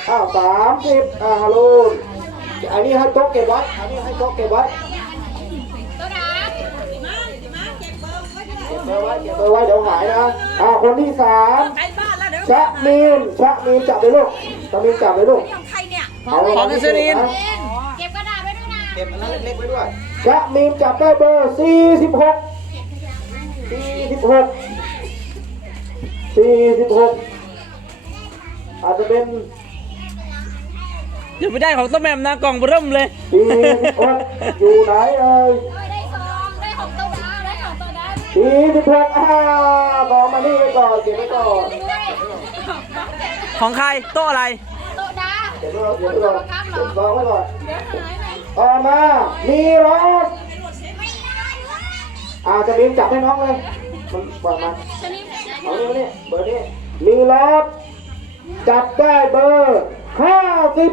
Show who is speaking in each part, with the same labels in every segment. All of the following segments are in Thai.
Speaker 1: 30ฮารุนอันนี้ให้โต๊ะเก็บไว้อันนี้ให้โต๊ะเก็บไว้เก็บเบอร์ไว้เดี๋ยวหายนะคนที่3ชะมีนจับเลยลูกจับเลยลูกของนัสริน
Speaker 2: เก็บกระดาษไว้ด้วยนะ
Speaker 1: เก็บอันนั้นเล็กๆไว้ด้วยชะมีนจับได้เบอร์46อาจจะเป็น
Speaker 3: อย่าไปได้ของต้มแมมนะกล่องเริ่มเลย
Speaker 1: 46อยู่ไหนเอ่ย
Speaker 2: ได้ของตัวดา
Speaker 1: บอกมานี่ไว้ก่อนเก็บไว้ก่อน
Speaker 3: ของใครโต๊ะอะไร
Speaker 2: ตัวดา
Speaker 1: เก็บไว้ก่อนบอกไว้ก่อนต่อมามีรถจะมีจับให้น้องเลยมันเปิดมาเอาเนี่ยเบอร์นี้มีรถจับได้เบอร์50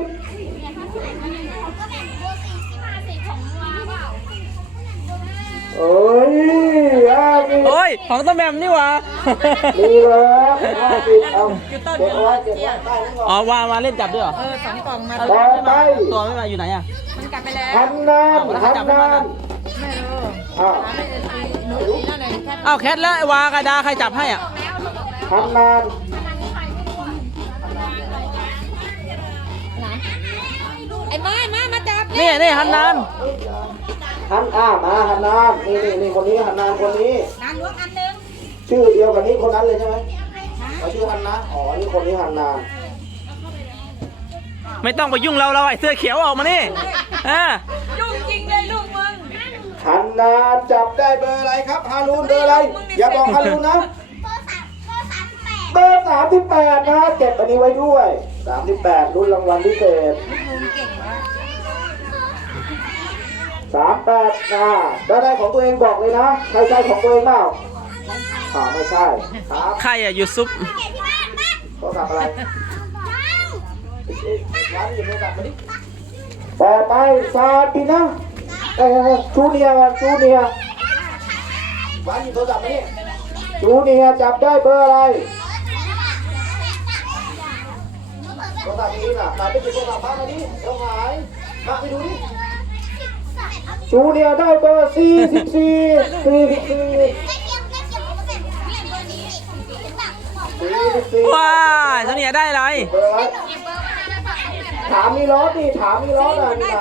Speaker 1: โอ้
Speaker 3: ยของต้มแมมนี่หว่า
Speaker 1: มีเลย50เอาเก็บไว้ใต้นี่ก่อน
Speaker 3: มาเล่นจับด้วยเหรอ
Speaker 4: 2 กล่องมา
Speaker 1: ต่อไป
Speaker 3: ตัวไม่มาอยู่ไหนอ่ะ
Speaker 4: มันกลับไปแล้ว
Speaker 1: ทำนาน
Speaker 4: ไม่รู้
Speaker 3: แคทแล้วไอ้วากระดาใครจับให้อ่ะ
Speaker 1: ทำนาน
Speaker 4: ไอ้มาจับ
Speaker 3: นี่ฮันนาน
Speaker 1: มาฮันนานนี่คนนี้ฮันนานคนนี้
Speaker 4: นานล้วงอันนึง
Speaker 1: ชื่อเดียวกับนี้คนนั้นเลยใช่ไหมชื่อฮันนะนี่คนนี้ฮันนาน
Speaker 3: ไม่ต้องไปยุ่งเราไอ้เสื้อเขียวออกมานี่
Speaker 4: ยุ่งจริงเลยลูกมึง
Speaker 1: ฮันนานจับได้เบอร์อะไรครับฮารุนเบอร์อะไรอย่าบอกฮารุนนะเบอร์38นะเก็บอันนี้ไว้ด้วย38รุ่นรางวัลพิเศษ38แล้วได้ของตัวเองบอกเลยนะใครใช่ของตัวเองเปล่าไม่ใช่ครับ
Speaker 3: ใครยูซุป
Speaker 1: โทรศัพท์อะไรร้านอยู่โทรศัพท์มาดิต่อไปซาบินะจูเนียร์ร้านอยู่โทรศัพท์มาดิจูเนียร์จับได้เบอร์อะไรโทรศัพท์นี้น่ะไปหยิบโทรศัพท์มาดิเดี๋ยวหายมาไปดูดิจูเนียร์ได้เบอร์44
Speaker 3: ว้าจูเนียร์ได้อะไร
Speaker 1: ถามมีรถดิอยู่ไหน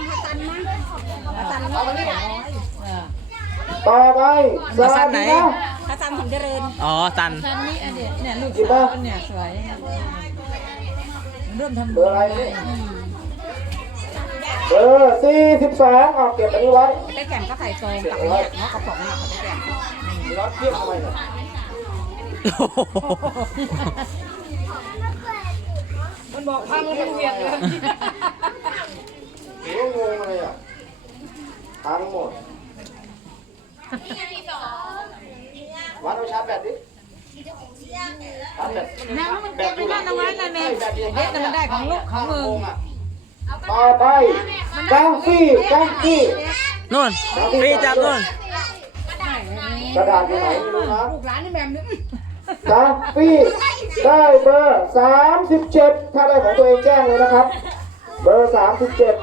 Speaker 1: ต่อไป
Speaker 3: ซันไหน
Speaker 4: ซันของเจริญ
Speaker 3: ซัน
Speaker 4: นี่อันเนี่ยลูกสาวเนี่ยสวยเริ่มทำ
Speaker 1: เบอร์อะไรเบอร์42เก็บอันนี้ไว้
Speaker 4: ได้แก่มก็ใส่ซองกับเนี่ยเนาะกระป๋องเนี่ยเขาได้แก่ม
Speaker 1: มีรถเทียบทำไมเนี่ย
Speaker 4: มันบอกพังแล้วมันเวียนเลย
Speaker 1: งงอะไรพังหมดวัดเอาชาร์จแบตดิ
Speaker 4: แม่มันเก็บไปนั่นเอาไว้นะแม่เด็กมันได้ของลูกของมึง
Speaker 1: ต่อไปกังกี้
Speaker 3: นู่นพี่จับนู่น
Speaker 1: กระดาษอยู่ไหนไม่รู้นะ
Speaker 4: ลูกหลานนี่แม่นึง
Speaker 1: กังกี้ได้เบอร์37ถ้าได้ของตัวเองแจ้งเลยนะครับเบอร์37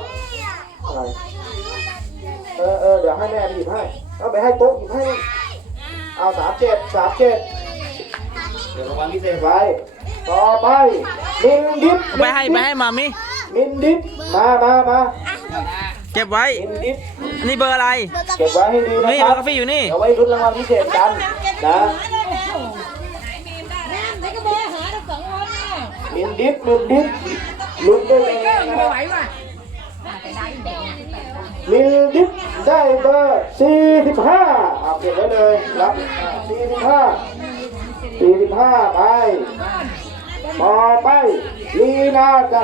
Speaker 1: เดี๋ยวให้แม่หยิบให้เอาไปให้โต๊ะหยิบให้เอา37เดี๋ยวรางวัลพิเศษไว้ต่อไปมินดิฟ
Speaker 3: ไปให้มามิ
Speaker 1: มินดิฟมา
Speaker 3: เก็บไว้นี่เบอร์อะไร
Speaker 1: เก็บไว้ให้ดีนะครับ
Speaker 3: นี่เบอร์กาแฟอยู่นี่
Speaker 1: เอาไว้รุ่นรางวัลพิเศษกันนะมินดิฟลุ้นได้เลยนะครับมินดิฟได้เบอร์45เก็บไว้เลยรับ45ไปต่อไปลีนากับ